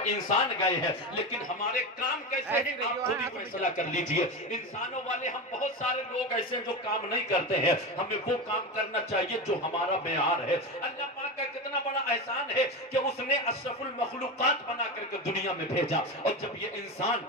تو انسان گئے ہیں، لیکن ہمارے کام کیسے ہیں آپ خود ہی فیصلہ کر لیجئے۔ انسانوں والے ہم بہت سارے لوگ ایسے ہیں جو کام نہیں کرتے ہیں، ہمیں وہ کام کرنا چاہیے جو ہمارا معیار ہے۔ اللہ پاک کا کتنا بڑا احسان ہے کہ اس نے اشرف المخلوقات بنا کر کے دنیا میں بھیجا، اور جب یہ انسان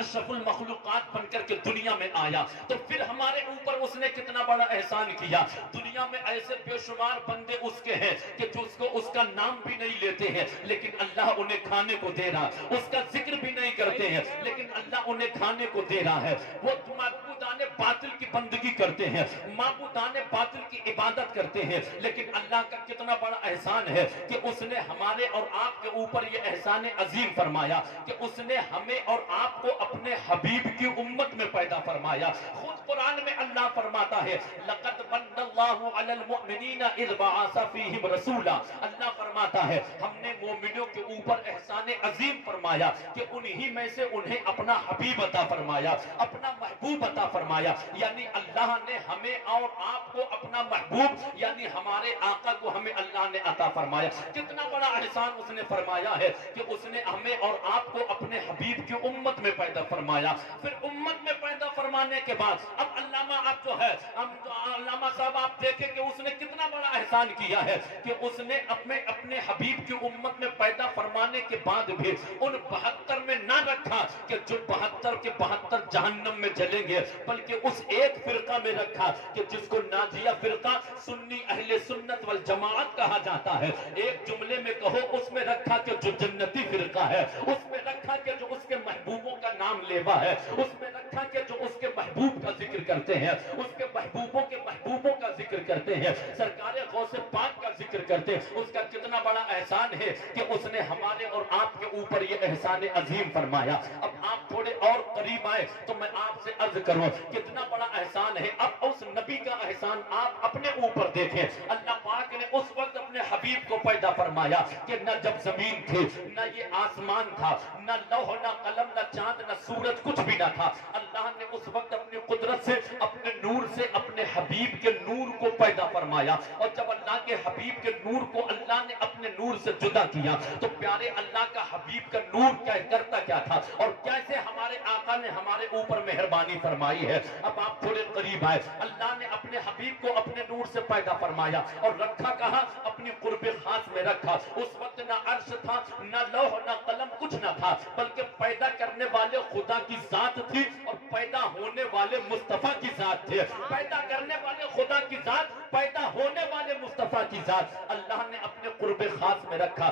اشرف المخلوقات بن کر کے دنیا میں آیا تو پھر ہمارے اوپر اس نے کتنا بڑا احسان کیا۔ دنیا میں ایسے بے شمار بندے اس کے ہیں کہ جو اس کا نام بھی نہیں لیتے ہیں، لیکن اللہ انہیں کھانے کو دے رہا، اس کا ذکر بھی نہیں کرتے ہیں لیکن اللہ انہیں کھانے کو دے رہا ہے۔ وہ معبودان باطل کی بندگی کرتے ہیں، معبودان باطل کی عبادت کرتے ہیں، لیکن اللہ کا کتنا بڑا احسان ہے کہ اس نے ہمارے اور آپ کے اوپر یہ احسان عظیم فرمایا کہ اس نے ہمیں اور آپ کو اپنے حبیب کی امت میں پیدا فرمایا۔ خود قرآن میں اللہ فرماتا ہے لَقَدْ مَنَّ اللَّهُ عَلَى الْمُؤْمِنِينَ إِذْ بَعَثَ فِيهِمْ رَسُولًا۔ اللہ فرماتا ہے ہم نے مومنوں کے اوپر احسان عظیم فرمایا کہ انہی میں سے انہیں اپنا حبیب عطا فرمایا، اپنا محبوب عطا فرمایا، یعنی اللہ نے ہمیں اور آپ کو اپنا محبوب یعنی ہمارے آقا کو ہمیں اللہ نے عطا فرمایا۔ کتنا بڑا احسان اس نے فرمایا ہے کہ اس نے ہمیں اور آپ کو اپنے حبیب کی امت میں پیدا فرمایا۔ پھر امت میں پیدا فرمانے کے بعد اب علامہ آپ جو ہے علامہ صاحب آپ دیکھیں کہ اس نے کتنا بڑا احسان کیا ہے کہ اس نے اپنے حبیب کی امت میں پیدا فرمانے کے بعد بھی ان 72 میں نہ رکھا کہ جو 72 کے 72 جہنم میں جلیں گے، بلکہ اس ایک فرقہ میں رکھا کہ جس کو ناجیہ فرقہ سنی اہل سنت والجماعت کہا جاتا ہے۔ ایک جملے میں کہو اس میں رکھا کہ جو جنتی فرقہ ہے، اس میں رکھا کہ جو اس کے محبوبوں کا نام لیوا ہے، اس میں رکھا کہ جو اس کے محبوب کا ذکر کرتے ہیں، اس کے محبوبوں کا ذکر کرتے ہیں، سرکار غوث پاک کا ذکر کرتے ہیں۔ اس کا کتنا بڑا احسان ہے کہ اس نے ہمارے اور آپ کے اوپر یہ احسان عظیم فرمایا۔ اب آپ تھوڑے اور قریب آئے تو میں آپ سے عرض کروں کتنا بڑا احسان ہے۔ اب اس نبی کا احسان آپ اپنے اوپر دیکھیں۔ اللہ پاک نے اس وقت اپنے حبیب کو پیدا فرمایا کہ نہ جب زمین تھی، نہ یہ آسمان تھا، نہ لوح نہ قلم نہ چاند نہ سورج، کچھ بھی نہ تھا۔ اللہ نے اس وقت اپنی قدرت سے اپنے نور سے اپنے حبیب کے نور کو پیدا فرمایا، اور جب اللہ کے حبیب کے نور کو اللہ نے اپنے نور سے جدا کیا تو پیارے اللہ کا حبیب کا نور کیا کرتا کیا تھا اور کیسے ہمارے آقا نے ہمارے اوپر مہربانی فرمائی ہے۔ اب آپ تھوڑے قریب آئے۔ اللہ نے اپنے حبیب کو اپنے نور سے پیدا فرمایا اور رکھا کہاں؟ اپنی قرب خاص میں رکھا۔ اس وقت نہ عرش تھا، نہ لوح نہ قلم، کچھ نہ تھا، بلکہ پیدا کرنے والے خدا کی ذات تھی اور پیدا ہونے والے مصطفیٰ کی ذات تھے۔ پیدا کرنے والے خدا کی ذات، پیدا ہونے والے مصطفیٰ کی ذات اللہ نے اپنے قرب خاص میں رکھا۔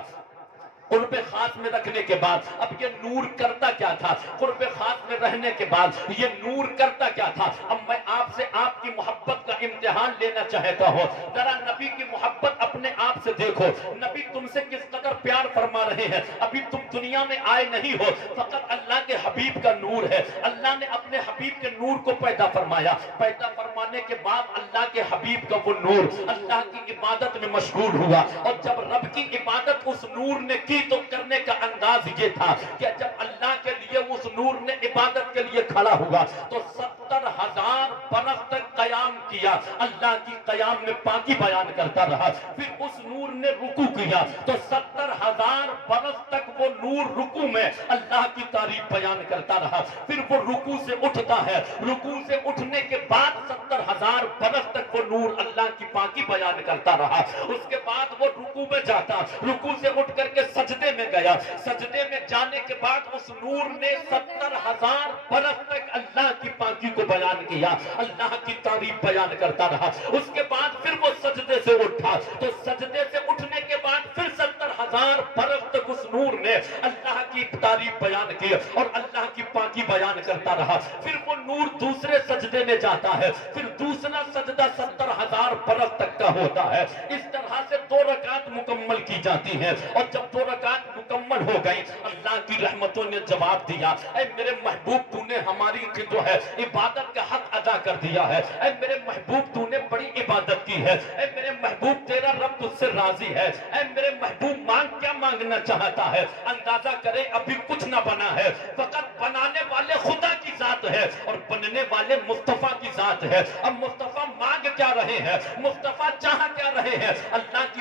قرب خاص میں رکھنے کے بعد اب یہ نور کرتا کیا تھا؟ قرب خاص میں رہنے کے بعد یہ نور کرتا کیا تھا؟ اب میں آپ سے آپ کی محبت کا امتحان لینا چاہتا ہوں۔ ذرا نبی کی محبت اپنے آپ سے دیکھو، نبی تم سے کس قدر پیار فرما رہے ہیں۔ ابھی تم دنیا میں آئے نہیں ہو، فقط اللہ کے حبیب کا نور ہے۔ اللہ نے اپنے حبیب کے نور کو پیدا فرمایا۔ پیدا فرمانے کے بعد اللہ کے حبیب کا وہ نور اللہ کی عبادت میں مشغول ہوا، اور جب رب کی عبادت اس نور نے کی تو کرنے کا انداز یہ تھا کہ جب اللہ کے لیے اس نور نے عبادت کے لیے کھڑا ہوا تو 70,000 برس تک قیام کیا، اللہ کی قیام میں پاکی بیان کرتا رہا۔ پھر اس نور نے رکوع کیا تو 70,000 برس تک وہ نور رکوع میں اللہ کی تعریف بیان کرتا رہا۔ پھر وہ رکوع سے اٹھتا ہے، رکوع سے اٹھنے کے بعد 70,000 برس تک وہ نور اللہ کی پاکی بیان کرتا رہا۔ اس کے بعد وہ رکوع میں جاتا، رکوع سے اٹھ کر کے سجدے میں گیا، سجدے میں جانے کے بعد اس نور نے 70,000 برس تک اللہ کی پاکی کو بیان کیا، اللہ کی تعریف بیان کرتا رہا۔ اس کے بعد پھر وہ سجدے سے اٹھا تو سجدے سے اٹھنے کے بعد پھر 70,000 برس تک اس نور نے اللہ کی تعریف بیان کی اور اللہ کی پاکی بیان کرتا رہا۔ پھر وہ نور دوسرے سجدے میں جاتا ہے، پھر دوسرا سجدہ 70,000 برس تک کا ہوتا ہے۔ اس طرح سے 2 رکعت مکمل کی جاتی ہیں، اور جب 2 رکعت مکمل ہو گئی اللہ کی رحمتوں نے جواب دیا، اے میرے محبوب تو نے ہماری جو ہے عبادت کا حق ادا کر دیا ہے، اے میرے محبوب تو نے بڑی عبادت کی ہے، اے میرے محبوب تیرا رب تجھ سے راضی ہے، اے میرے محبوب مانگ کیا مانگنا چاہتا ہے؟ اندازہ کرے ابھی کچھ نہ بنا ہے، فقط بنانے والے خدا کی ذات ہے اور بننے والے مصطفیٰ کی ذات ہے۔ اب مصطفیٰ مانگ کیا رہے ہیں؟ مصطفیٰ چاہ کیا رہے ہیں؟ اللہ کی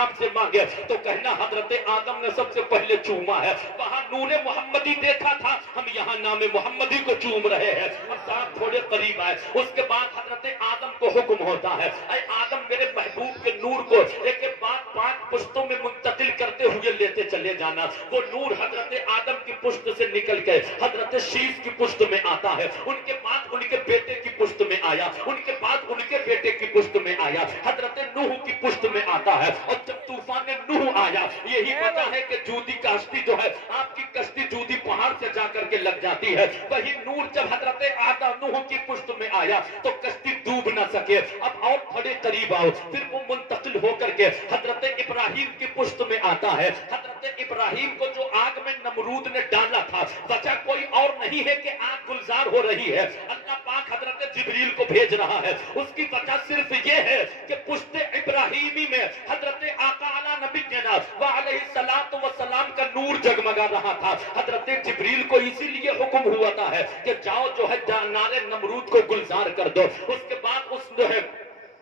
آپ سے مانگے تو کہنا حضرت آدم نے سب سے پہلے چوما ہے. وہاں نور محمدی دیکھا تھا, ہم یہاں نام محمدی کو چوم رہے ہیں. اب آپ تھوڑے قریب آئے. اس کے بعد حضرت آدم کو حکم ہوتا ہے, اے آدم میرے محبوب کے نور کو ایک بعد 5 پشتوں میں منتقل کرتے ہوئے لیتے چلے جانا. وہ نور حضرت آدم کی پشت سے نکل کے حضرت شیش کی پشت میں آتا ہے, ان کے بعد ان کے بیٹے کی پشت میں آیا, ان کے بعد ان کے بیٹے کی پشت میں آیا, حضرت نوح کی پشت میں آتا ہے. اور جب طوفان نوح آیا, یہی وجہ ہے کہ جودی کشتی جو ہے, آپ کی کشتی جودی پہاڑ سے جا کر کے لگ جاتی ہے. وہی نور جب حضرت آدم نوح کی پشت میں آیا تو کشتی ڈوب نہ سکے. اب اور بڑے قریب آؤ, پھر وہ منتقل ہو کر کے حضرت ابراہیم کی پشت میں آتا ہے. حضرت ابراہیم کو جو آگ میں نمرود نے ڈالا تھا, وجہ کوئی اور نہیں ہے کہ آگ گلزار ہو رہی ہے, اللہ پاک حضرت جبریل کو بھیج رہا ہے. اس کی وجہ صرف یہ ہے کہ پشت ابراہیمی میں حضرت آقا اعلی نبی جناب علیہ الصلوۃ والسلام کا نور جگمگا رہا تھا. حضرت جبریل کو اسی لیے حکم ہوا تھا ہے کہ جاؤ جو ہے نارے نمرود کو گلزار کر دو. اس کے بعد اس جو ہے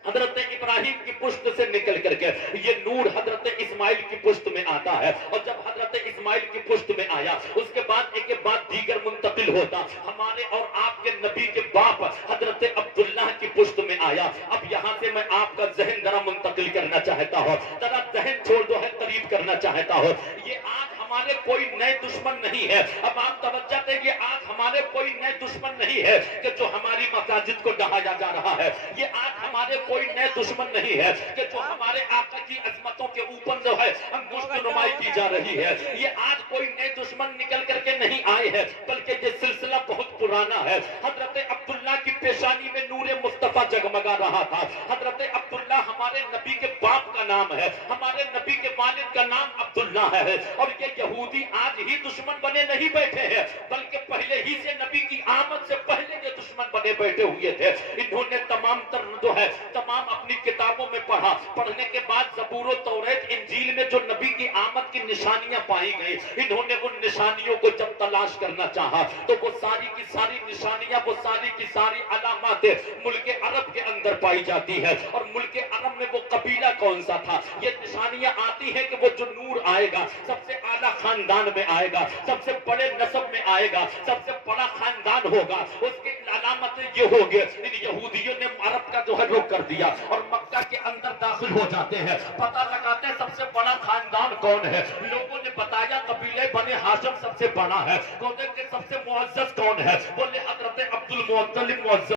حضرت ابراہیم کی پشت سے نکل کر کے یہ نور حضرت اسماعیل کی پشت میں آتا ہے. اور جب حضرت اسماعیل کی پشت میں آیا, اس کے بعد ایک کے بعد دیگر منتقل ہوتا. ہمارے اور آپ کے نبی کے باپ حضرت عبداللہ کی پشت میں آیا. اب یہاں سے میں آپ کا ذہن ذرا منتقل کرنا چاہتا ہوں, ذرا ذہن چھوڑ دو ہے قریب کرنا چاہتا ہوں. یہ آج ہمارے کوئی نئے دشمن نہیں ہے. اب آپ توجہ دیں, یہ آج ہمارے کوئی نئے دشمن نہیں ہے کہ جو ہماری مساجد کو ڈھایا جا رہا ہے. یہ آج ہمارے کوئی نئے دشمن نہیں ہے کہ جو ہمارے آقا کی عظمتوں کے اوپر جو ہے انگشت نمائی کی جا رہی ہے. یہ آج کوئی نئے دشمن نکل کر کے نہیں آئے ہیں, بلکہ یہ سلسلہ بہت پرانا ہے. حضرت عبداللہ کی پیشانی میں نور مصطفیٰ جگمگا رہا تھا. حضرت عبداللہ ہمارے نبی کے باپ کا نام ہے, ہمارے نبی کے والد کا نام عبداللہ ہے. اور یہ یہودی آج ہی دشمن بنے نہیں بیٹھے ہیں, بلکہ پہلے ہی سے نبی کی آمد سے پہلے یہ دشمن بنے بیٹھے ہوئے تھے. انہوں نے تمام تر جو ہے تمام اپنی کتابوں میں پڑھا, پڑھنے کے بعد زبور و توریت انجیل میں جو نبی کی آمد کی نشانیاں پائی گئی, انہوں نے ان نشانیوں کو جب تلاش کرنا چاہا تو وہ ساری کی ساری نشانیاں, وہ ساری کی ساری علامات ملک عرب کے اندر پائی جاتی ہے. اور ملک عرب میں وہ قبیلہ کون سا تھا, یہ نشانیاں آتی ہیں کہ وہ جو نور آئے گا سب سے اعلیٰ خاندان میں آئے گا, سب سے بڑے نسب میں آئے گا, سب سے بڑا خاندان ہوگا. اس کی علامتیں یہ ہوگی. ان یہودیوں نے عرب کا جو ہے رخ کر دیا اور مکہ کے اندر داخل ہو جاتے ہیں, پتہ لگاتے ہیں سب سے بڑا خاندان کون ہے. لوگوں نے بتایا قبیلے بنی ہاشم سب سے بڑا ہے. سب سے معزز کون ہے, بولے حضرت عبد المطلب معزز